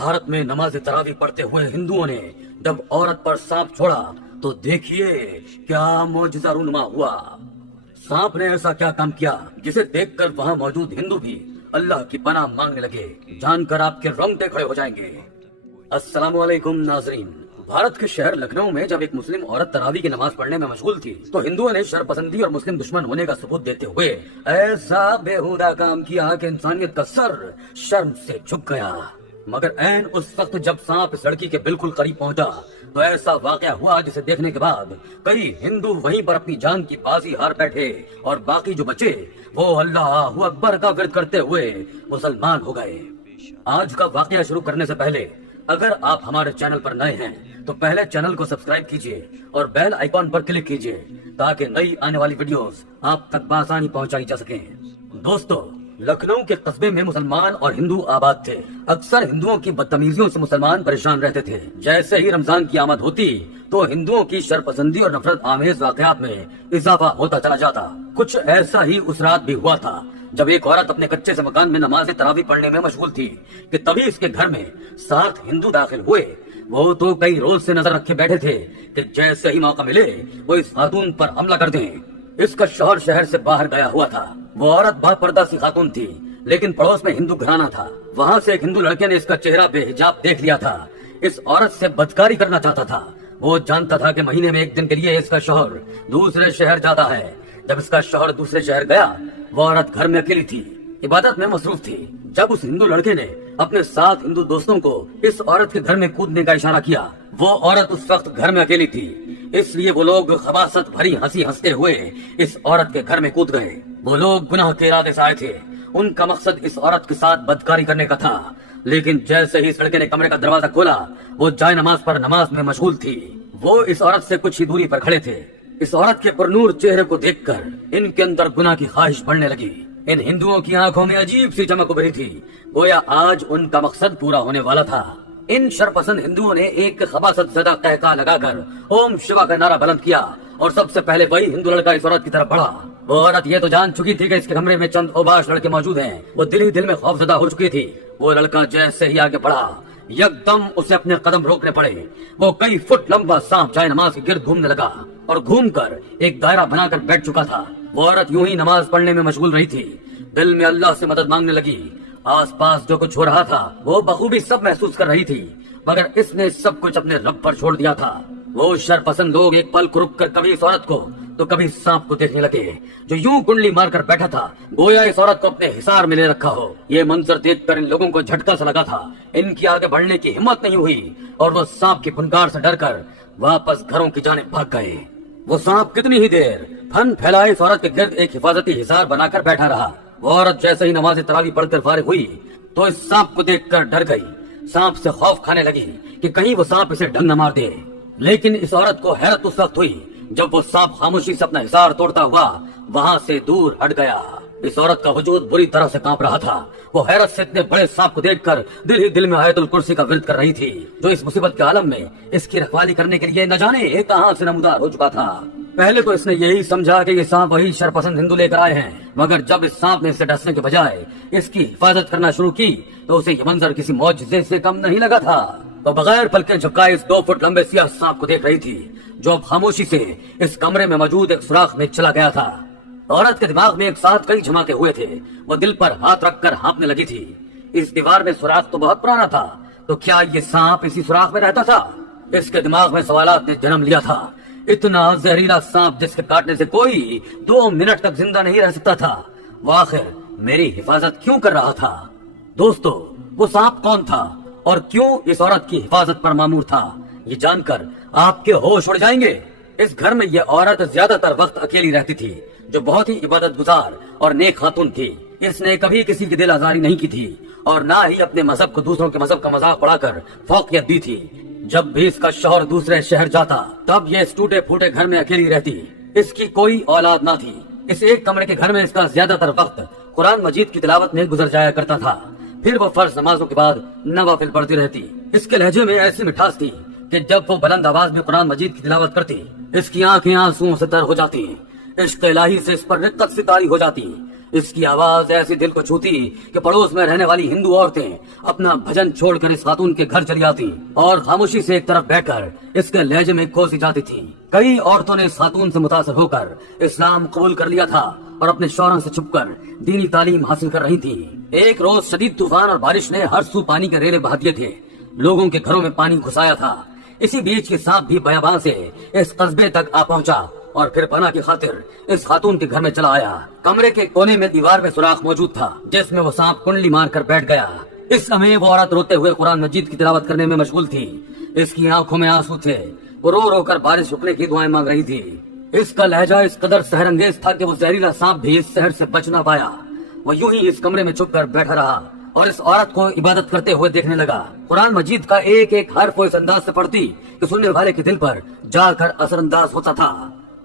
भारत में नमाज तरावी पढ़ते हुए हिंदुओं ने जब औरत पर सांप छोड़ा तो देखिए क्या मौजज़ा रूनुमा हुआ। सांप ने ऐसा क्या काम किया जिसे देखकर वहाँ मौजूद हिंदू भी अल्लाह की पनाह मांगने लगे। जानकर आपके रोंगटे खड़े हो जाएंगे। अस्सलाम वालेकुम नाजरीन। भारत के शहर लखनऊ में जब एक मुस्लिम औरत तरावी की नमाज पढ़ने में मशगूल थी तो हिंदुओं ने शरपसंदी और मुस्लिम दुश्मन होने का सबूत देते हुए ऐसा बेहुदा काम किया कि इंसानियत का सर शर्म से झुक गया। मगर ऐन उस वक्त जब सांप इस लड़की के बिल्कुल करीब पहुंचा तो ऐसा वाकया हुआ जिसे देखने के बाद कई हिंदू वहीं पर अपनी जान की बाजी हार बैठे और बाकी जो बचे वो अल्लाह अकबर का विर्द करते हुए मुसलमान हो गए। आज का वाकया शुरू करने से पहले अगर आप हमारे चैनल पर नए हैं तो पहले चैनल को सब्सक्राइब कीजिए और बेल आइकॉन पर क्लिक कीजिए ताकि नई आने वाली वीडियोस आप तक बआसानी पहुंचाई जा सके। दोस्तों, लखनऊ के कस्बे में मुसलमान और हिंदू आबाद थे। अक्सर हिंदुओं की बदतमीजियों से मुसलमान परेशान रहते थे। जैसे ही रमजान की आमद होती तो हिंदुओं की शरपसंदी और नफरत आमेज वाकयात में इजाफा होता चला जाता। कुछ ऐसा ही उस रात भी हुआ था जब एक औरत अपने कच्चे से मकान में नमाज तरावी पढ़ने में मशगूल थी कि तभी इसके घर में 7 हिंदू दाखिल हुए। वो तो कई रोज से नजर रखे बैठे थे कि जैसे ही मौका मिले वो इस खातून पर हमला कर दें। इसका शौहर शहर से बाहर गया हुआ था। वो औरत बापर्दा सी खातून थी लेकिन पड़ोस में हिंदू घराना था। वहाँ से एक हिंदू लड़के ने इसका चेहरा बेहिजाब देख लिया था। इस औरत से बदकारी करना चाहता था। वो जानता था कि महीने में 1 दिन के लिए इसका शौहर दूसरे शहर जाता है। जब इसका शौहर दूसरे शहर गया वो औरत घर में अकेली थी, इबादत में मसरूफ थी। जब उस हिंदू लड़के ने अपने 7 हिंदू दोस्तों को इस औरत के घर में कूदने का इशारा किया, वो औरत उस वक्त घर में अकेली थी। इसलिए वो लोग खबासत भरी हंसी हंसते हुए इस औरत के घर में कूद गए। वो लोग गुनाह के इरादे से आए थे। उनका मकसद इस औरत के साथ बदकारी करने का था। लेकिन जैसे ही इस लड़के ने कमरे का दरवाजा खोला वो जाए नमाज पर नमाज में मशगूल थी। वो इस औरत से कुछ ही दूरी पर खड़े थे। इस औरत के पुरनूर चेहरे को देखकर इनके अंदर गुनाह की ख्वाहिश बढ़ने लगी। इन हिंदुओं की आंखों में अजीब सी चमक उभरी थी, गोया आज उनका मकसद पूरा होने वाला था। इन शरपसंद हिंदुओं ने एक खबासत ज़दा कहका लगाकर ओम शिवा का नारा बुलंद किया और सबसे पहले वही हिंदू लड़का इस औरत की तरफ बढ़ा। वो औरत ये तो जान चुकी थी कि इसके कमरे में चंद ओबाश लड़के मौजूद हैं। वो दिल ही दिल में खौफजदा हो चुकी थी। वो लड़का जैसे ही आगे बढ़ा यकदम उसे अपने कदम रोकने पड़े। वो कई फुट लंबा सांप जाए नमाज के गिर्द घूमने लगा और घूमकर एक दायरा बनाकर बैठ चुका था। वो औरत यूं ही नमाज पढ़ने में मशगूल रही थी। दिल में अल्लाह से मदद मांगने लगी। आसपास जो कुछ हो रहा था वो बखूबी सब महसूस कर रही थी, मगर इसने सब कुछ अपने रब पर छोड़ दिया था। वो शरपसंद लोग एक पल को रुक कर कभी इस औरत को तो कभी सांप को देखने लगे जो यूं कुंडली मारकर बैठा था, गोया इस औरत को अपने हिसार में ले रखा हो। ये मंजर देखकर इन लोगों को झटका सा लगा था। इनकी आगे बढ़ने की हिम्मत नहीं हुई और वो सांप की फुनकार से डरकर वापस घरों की जानिब भाग गए। वो सांप कितनी ही देर फन फैलाए इस औरत के गिर्द एक हिफाजती हिसार बनाकर बैठा रहा। वो औरत जैसे ही नमाज तरावी पढ़कर फारिग हुई तो इस सांप को देखकर डर गई। सांप से खौफ खाने लगी कि कहीं वो सांप इसे ढंग न मार दे। लेकिन इस औरत को हैरत उस वक्त हुई जब वो सांप खामोशी से अपना हिसार तोड़ता हुआ वहाँ से दूर हट गया। इस औरत का वजूद बुरी तरह से कांप रहा था। वो हैरत से इतने बड़े सांप को देखकर दिल ही दिल में आयतुल कुर्सी का विर्द कर रही थी, जो इस मुसीबत के आलम में इसकी रखवाली करने के लिए न जाने कहां से नमूदार हो चुका था। पहले तो इसने यही समझा कि ये सांप वही शरपसंद हिंदू लेकर आए हैं, मगर जब इस सांप ने इसे डसने के बजाय इसकी हिफाजत करना शुरू की तो उसे ये मंजर किसी मौजज़े से कम नहीं लगा था। तो बगैर पलके झपकाए इस 2 फुट लंबे सियाह सांप को देख रही थी जो अब खामोशी से इस कमरे में मौजूद एक सुराख में चला गया था। औरत के दिमाग में एक साथ कई धमाके हुए थे। वो दिल पर हाथ रखकर हाँफने लगी थी। इस दीवार में सुराख तो बहुत पुराना था, तो क्या ये सांप इसी सुराख में रहता था? इसके दिमाग में सवालात ने जन्म लिया था। इतना जहरीला सांप जिसके काटने से कोई 2 मिनट तक जिंदा नहीं रह सकता था, वो आखिर मेरी हिफाजत क्यों कर रहा था? दोस्तों, वो सांप कौन था और क्यों इस औरत की हिफाजत पर मामूर था, ये जानकर आपके होश उड़ जाएंगे। इस घर में यह औरत ज्यादातर वक्त अकेली रहती थी, जो बहुत ही इबादत गुजार और नेक खातून थी। इसने कभी किसी की दिल आजारी नहीं की थी और ना ही अपने मजहब को दूसरों के मजहब का मजाक उड़ाकर फौकियत दी थी। जब भी इसका शौहर दूसरे शहर जाता तब ये इस टूटे फूटे घर में अकेली रहती। इसकी कोई औलाद ना थी। इस एक कमरे के घर में इसका ज्यादातर वक्त कुरान मजीद की तिलावत में गुजर जाया करता था। फिर वो फर्ज नमाजों के बाद नवाफिल पढ़ती रहती। इसके लहजे में ऐसी मिठास थी कि जब वो बुलंद आवाज में कुरान मजीद की तिलावत करती इसकी आंखें आंसुओं से तर हो जाती। इश्क इलाही से इस पर रिक्कत सी तारी हो जाती। اس کی آواز ایسی دل کو چھوتی کہ پڑوس میں رہنے والی ہندو عورتیں اپنا بھجن چھوڑ کر اس خاتون کے گھر چلی آتی اور خاموشی سے ایک طرف بیٹھ کر اس کے لہجے میں کھوسی جاتی تھی۔ کئی عورتوں نے اس خاتون سے متاثر ہو کر اسلام قبول کر لیا تھا اور اپنے شوہروں سے چھپ کر دینی تعلیم حاصل کر رہی تھی۔ ایک روز شدید طوفان اور بارش نے ہر سو پانی کے ریلے بہا دیے تھے، لوگوں کے گھروں میں پانی گھسایا تھا۔ اسی بیچ کے سانپ بھی بیاباں سے اس قصبے تک آ پہنچا اور پھر پناہ کی خاطر اس خاتون کے گھر میں چلا آیا۔ کمرے کے کونے میں دیوار میں سوراخ موجود تھا جس میں وہ سانپ کنڈلی مار کر بیٹھ گیا۔ اس سمے وہ عورت روتے ہوئے قرآن مجید کی تلاوت کرنے میں مشغول تھی۔ اس کی آنکھوں میں آنسو تھے، وہ رو رو کر بارش رکنے کی دعائیں مانگ رہی تھی۔ اس کا لہجہ اس قدر سحر انگیز تھا کہ وہ زہریلا سانپ بھی اس سحر سے بچ نہ پایا۔ وہ یوں ہی اس کمرے میں چھپ کر بیٹھا رہا اور اس عورت کو عبادت کرتے ہوئے دیکھنے لگا۔ قرآن مجید کا ایک ایک حرف وہ اس انداز سے پڑھتی کہ سننے والے کے دل پر جا کر اثر انداز ہوتا تھا۔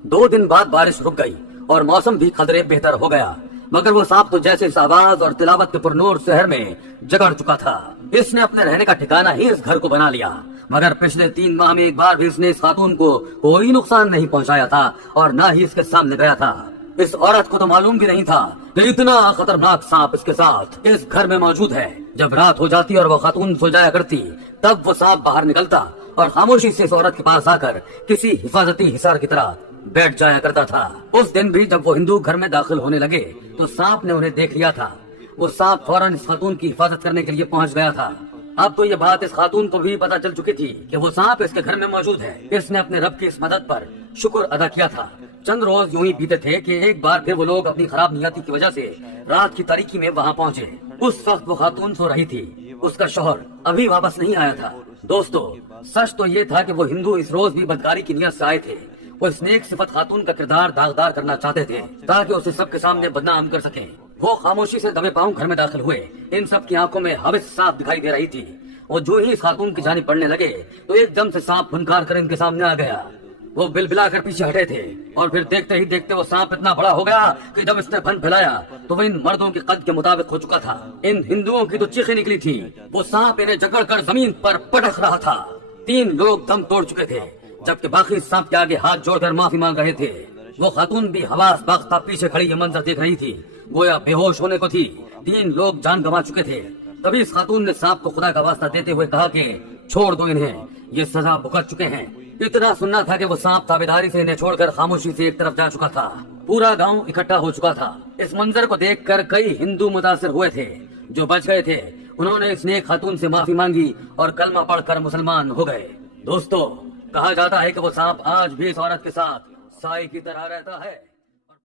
2 دن بعد بارش رک گئی اور موسم بھی قدرے بہتر ہو گیا، مگر وہ سانپ تو جیسے اس آواز اور تلاوت کے پرنور شہر میں جگڑ چکا تھا۔ اس نے اپنے رہنے کا ٹھکانہ ہی اس گھر کو بنا لیا، مگر پچھلے 3 ماہ میں ایک بار بھی اس نے اس خاتون کو کوئی نقصان نہیں پہنچایا تھا اور نہ ہی اس کے سامنے گیا تھا۔ اس عورت کو تو معلوم بھی نہیں تھا کہ اتنا خطرناک سانپ اس کے ساتھ اس گھر میں موجود ہے۔ جب رات ہو جاتی اور وہ خاتون سو جایا کرتی تب وہ سانپ باہر نکلتا اور خاموشی سے اس عورت کے پاس آ کر کسی حفاظتی حصار کی طرح بیٹھ جایا کرتا تھا۔ اس دن بھی جب وہ ہندو گھر میں داخل ہونے لگے تو سانپ نے انہیں دیکھ لیا تھا۔ وہ سانپ فوراً اس خاتون کی حفاظت کرنے کے لیے پہنچ گیا تھا۔ اب تو یہ بات اس خاتون کو بھی پتا چل چکی تھی کہ وہ سانپ اس کے گھر میں موجود ہے۔ اس نے اپنے رب کی اس مدد پر شکر ادا کیا تھا۔ چند روز یوں ہی بیتے تھے کہ ایک بار پھر وہ لوگ اپنی خراب نیتی کی وجہ سے رات کی تاریکی میں وہاں پہنچے۔ اس وقت وہ خاتون سو رہی تھی، اس کا شوہر ابھی واپس نہیں آیا تھا۔ دوستو، سچ تو یہ تھا کہ وہ ہندو اس روز بھی بدکاری کی نیت سے آئے تھے۔ وہ اس نیک صفت خاتون کا کردار داغدار کرنا چاہتے تھے تاکہ اسے سب کے سامنے بدنام کر سکیں۔ وہ خاموشی سے دبے پاؤں گھر میں داخل ہوئے۔ ان سب کی آنکھوں میں ہوش صاف دکھائی دے رہی تھی۔ وہ جو ہی اس خاتون کی جانب بڑھنے لگے تو ایک دم سے سانپ پھنکار کر ان کے سامنے آ گیا۔ وہ بلبلا کر پیچھے ہٹے تھے اور پھر دیکھتے ہی دیکھتے وہ سانپ اتنا بڑا ہو گیا کہ جب اس نے پھن پھیلایا تو وہ ان مردوں کے قد کے مطابق ہو چکا تھا۔ ان ہندوؤں کی تو چیخیں نکلی تھی۔ وہ سانپ انہیں جکڑ کر زمین پر پٹک رہا تھا۔ 3 لوگ دم توڑ چکے تھے جبکہ باقی سانپ کے آگے ہاتھ جوڑ کر معافی مانگ رہے تھے۔ وہ خاتون بھی حواس باختہ پیچھے کھڑی یہ منظر دیکھ رہی تھی، گویا بے ہوش ہونے کو تھی۔ 3 لوگ جان گنوا چکے تھے۔ تبھی اس خاتون نے سانپ کو خدا کا واسطہ دیتے ہوئے کہا کہ چھوڑ دو انہیں، یہ سزا بھگت چکے ہیں۔ اتنا سننا تھا کہ وہ سانپ تابیداری سے انہیں چھوڑ کر خاموشی سے ایک طرف جا چکا تھا۔ پورا گاؤں اکٹھا ہو چکا تھا۔ اس منظر کو دیکھ کر کئی ہندو متاثر ہوئے تھے۔ جو بچ گئے تھے انہوں نے اس نیک خاتون سے معافی مانگی اور کلمہ پڑھ کر مسلمان ہو گئے۔ دوستو، کہا جاتا ہے کہ وہ سانپ آج بھی اس عورت کے ساتھ سائے کی طرح رہتا ہے۔